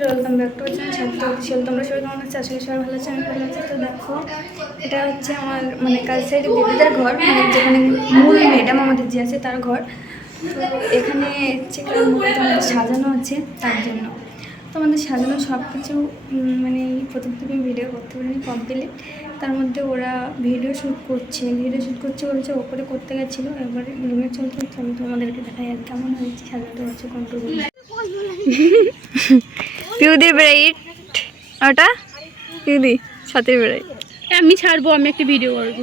বন্ধুরা welcome back to channel Chhatra official তোমরা সবাই কেমন আছে? আসলে সবাই ভালো আছে, আমি ভালো আছি। তো দেখো, এটা হচ্ছে আমার মানে কাল সাইডে দিদিদের ঘর মানে যেখানে মূল ম্যাডাম আমাদের যে আছে তার ঘর। তো এখানে হচ্ছে সাজানো আছে তার জন্য। তো আমাদের সাজানো সব কিছু মানে প্রথম থেকে ভিডিও করতে পারিনি কমপ্লিট তার মধ্যে ওরা ভিডিও শ্যুট করছে। ভিডিও শ্যুট করছে বলছে ওপরে করতে গেছিল। এবারে রুমে চলতে হচ্ছে আমি তোমাদেরকে দেখাই আর কেমন হয়েছে, সাজাতে হচ্ছে কন্ট্রোল পিউদি ব্রাইট। ওটা? পিউদি সাথে ব্রাইট। আমি ছাড়বো আমি একটা ভিডিও করব।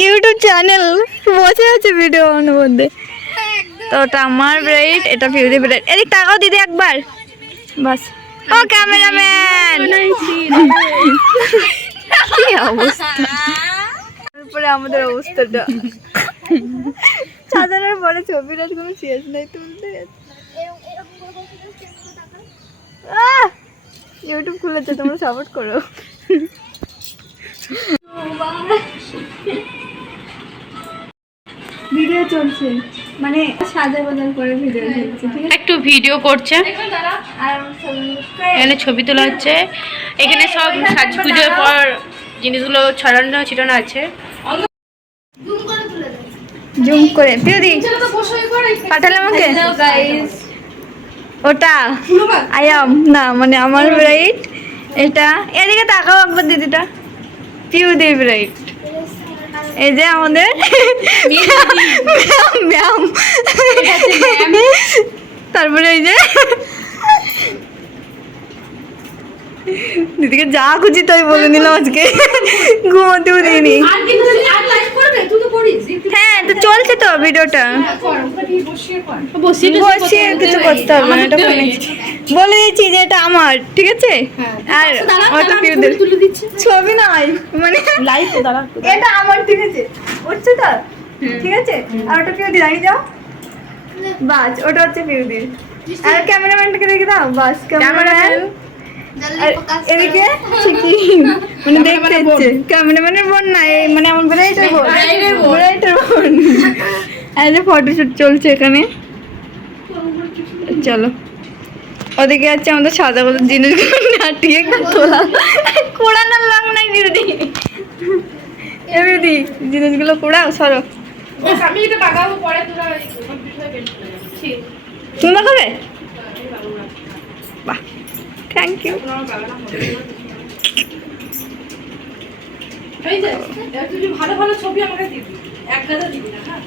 ইউটিউব চ্যানেল বসে আছে ভিডিও বানানোর মধ্যে। তো ওটা আমার ব্রাইট এটা পিউদি ব্রাইট। এদিক টাকাও দিদি একবার। বাস। ও ক্যামেরাম্যান! কি অবস্থা? তারপরে আমাদের অবস্থাটা। সাজানোর পরে ছবির আর কোনো শেষ নাই তুলতে আহ! ইউটিউব খুলেছে তোমরা সাপোর্ট করো। ভিডিও চলছে। মানে সাজা বাজার করে ভিডিও চলছে একটু ভিডিও করছে। আর এখানে ছবি তোলা হচ্ছে। এখানে সব সাজ পুজোর পর জিনিসগুলো ছড়ানো ছিটানো আছে। জুম করে পিউদি পাঠালে আমাকে? ওটা? আয়াম না মানে আমার ব্রাইট এটা এদিকে তাকাও একবার দিদিটা। পিউদি ব্রাইট। এই যে আমাদের ম্যাম তারপরে এই যে দিদিকে যা খুঁজি তাই বলে নিলাম আজকে। ঘুমোতেও দিইনি হ্যাঁ তো চলছে তো ভিডিওটা। বসিয়ে কিছু করতে হবে না এটা বলে দিচ্ছি। যে এটা আমার ঠিক আছে? আর ওটা পিউদের ছবি নয় মানে এটা আমার ঠিক আছে? উঠছে তো? ঠিক আছে? আর ওটা পিউদি দাঁড়িয়ে যাও। বাস ওটা হচ্ছে পিউদির আর ক্যামেরাম্যানটাকে দেখে দাও বাস ক্যামেরাম্যান। আর এদিকে মানে দেখতে হচ্ছে ক্যামেরাম্যানের বোন না এই মানে আমার ব্রাইটের বোন। ব্রাইটের বোন। আর যে ফটোশুট চলছে এখানে। চলো। ওদিকে আছে আমাদের সাদা বলে জিনিসগুলো নাটিয়ে তোলা। কোড়ানোর লং নাই দিদি এ দিদি জিনিসগুলো কোড়াও সরো। তুমি দেখাবে বাহ থ্যাংক ইউ ভালো ভালো ছবি আমাকে দিবি এক গাদা দিবি না হ্যাঁ?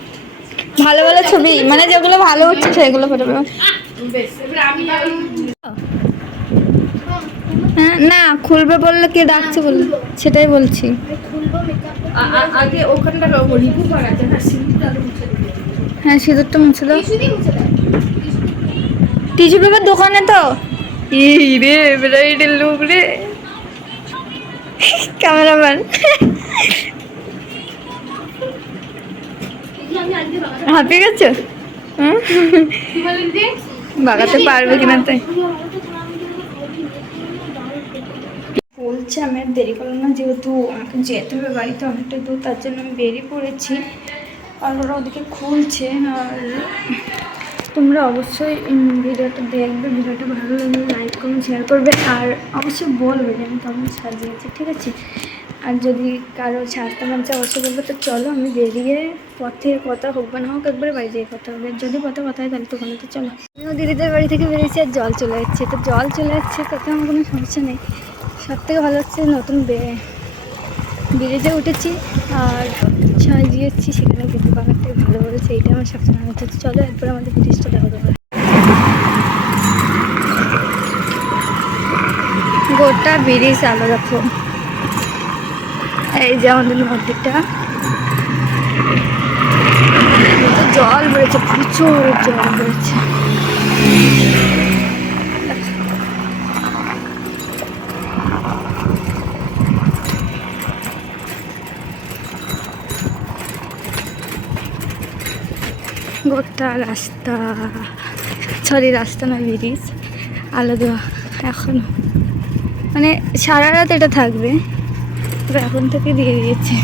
ভালো ভালো ছবি মানে যেগুলো ভালো হচ্ছে সেগুলো ফটো হ্যাঁ না খুলবে বললে কে ডাকছে বললে সেটাই বলছি। আগে ওখানটা দিবি। হ্যাঁ সিঁদুরটা মুছে দাও। টিস্যু পেপার দোকানে তো? এই রে ব্রাইডের লুক রে। ক্যামেরাম্যান। হাঁপিয়ে গেছো? বাগাতে পারবে কিনা তাই। বলছে আমি আর দেরি করলাম না, যেহেতু আমাকে যেতে হবে বাড়িতে অনেকটা দূর, তার জন্য আমি বেরিয়ে পড়েছি। আর ওরা ওদিকে খুলছে, আর তোমরা অবশ্যই ভিডিওটা দেখবে, ভিডিওটা ভালো লাগলে লাইক কমেন্ট শেয়ার করবে, আর অবশ্যই বলবে যে আমি কেমন সাজিয়েছি, ঠিক আছে? আর যদি কারও সাজতে মন চায়, অবশ্যই বলবে। তো চলো, আমি বেরিয়ে পথে কথা হোক বা না হোক, একবারে বাড়ি যেয়ে কথা হবে। যদি পথে কথা হয়, তাহলে তো তো চলো। আমিও দিদিদের বাড়ি থেকে বেরিয়েছি আর জল চলে যাচ্ছে তো জল চলে যাচ্ছে তাতে আমার কোনো সমস্যা নেই। সব থেকে ভালো হচ্ছে নতুন ব্রিজে উঠেছি, আর সাজিয়েছি সেখানে কিন্তু বাগানটাই ভালো বলেছে এইটা আমার ভালো হচ্ছে চলো একবার আমাদের ব্রিজটা দেখা দেবো গোটা ব্রিজ আলো দেখো। এই যে আমাদের নদীটা জল বেড়েছে প্রচুর জল বেড়েছে গোটা রাস্তা সরি রাস্তা না, ব্রিজ, আলো দেওয়া, এখনও। মানে সারা রাত এটা থাকবে এখন থেকে দিয়ে দিয়েছে।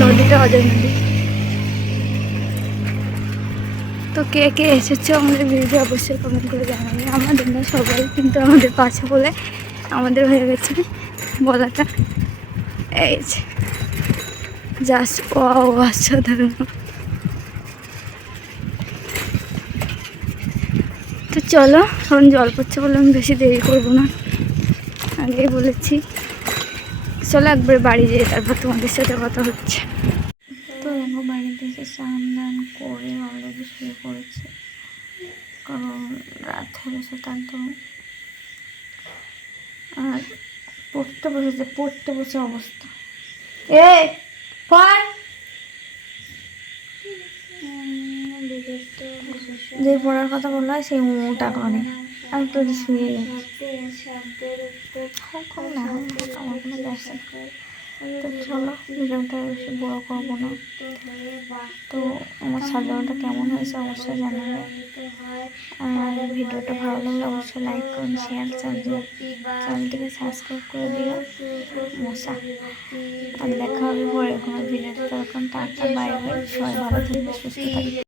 নদীটা অজয় নদী তো কে কে এসেছ আমাদের ভিডিও অবশ্যই কমেন্ট করে জানাবে। আমাদের না সবাই কিন্তু আমাদের পাশে বলে আমাদের হয়ে গেছে বলাটা। এই যে জাস্ট ও অসাধারণ। তো চলো এখন জল পড়ছে বলে আমি বেশি দেরি করব না। আগেই বলেছি। চলো একবার বাড়ি যেয়ে তারপর তোমাদের সাথে কথা হচ্ছে। তো দেখো বাড়িতে এসে স্নান দান করে অলরেডি শুয়ে পড়েছে। কারণ রাত হয়ে গেছে তার তো। আর পড়তে বসেছে পড়তে বসে অবস্থা। এ পড়! যে পড়ার কথা বলা হয় সেই মুটা করে আমি তো শুয়ে হোক না হোক আমার কোনো ব্যবসা তো চলো ভিডিওটা বেশি বড় করব না। তো আমার সাজানোটা কেমন হয়েছে অবশ্যই জানাবে। আর ভিডিওটা ভালো লাগলে অবশ্যই লাইক করুন শেয়ার চ্যানেলটিকে সাবস্ক্রাইব করে দিও। মশা। আর দেখা হবে পরে কোনো ভিডিওতে তখন টাটা বাই বাই সবাই ভালো থাকবে সুস্থ থাকবে।